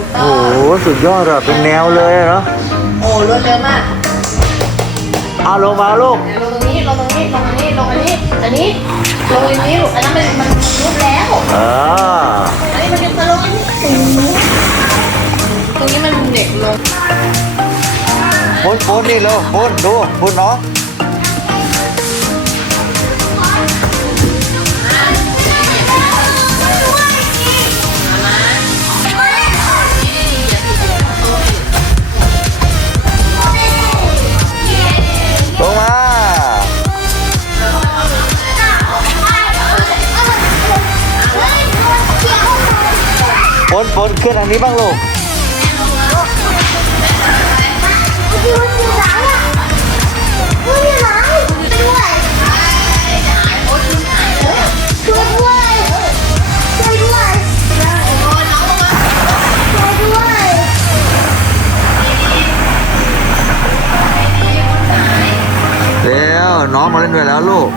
ถูกต้อโอ้งโหสุดยอดอะเป็นแนวเลยอะเนาะโอ้รวดเร็วมากเอาลงมาลูกลงตรงนี้ลงตรงนี้ลงตรงนี้ลงอันนี้อันนี้ลงอันนี้ลูกอันนั้นมันมันยุบแล้วอ่าอันนี้มันยุบมาลงอันนี้ตรงนี้มันเด็กลงปุ้นปุ้นนี่เร็วปุ้นดูปุ้นน้อง นปุ้นขึ้นอันนี้บ้างลูกเร็วน้องมาเล่นด้วยแล้วลูก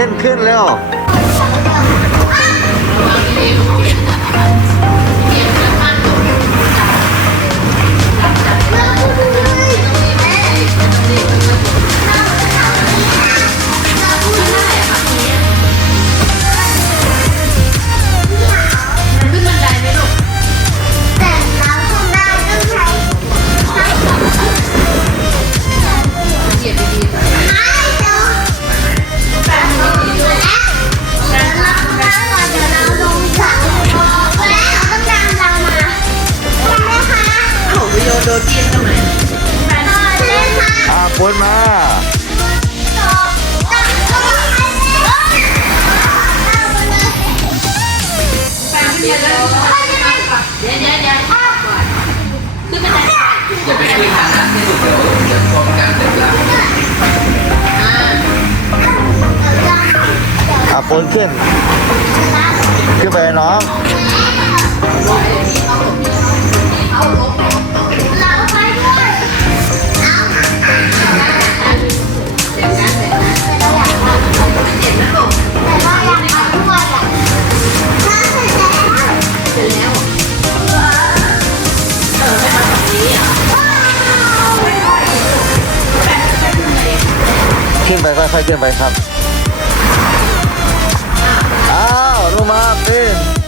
เล่นขึ้นแล้ว ปนมาเดี๋ยวเดี๋ยวเดี๋ยวขึ้นบันไดอย่าไปคุยทางนั้นที่สุดเดี๋ยวเดี๋ยวพอมการเสร็จแล้วอ่าปุ้นขึ้น ขึ้นไปน้อง ขึ้นไปค่อยๆขึ้นไปครับ อ้าวลงมาเป็น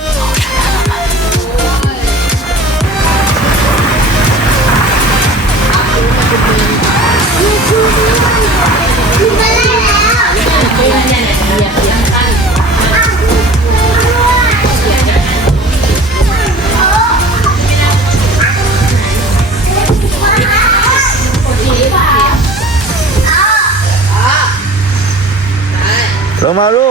તમારો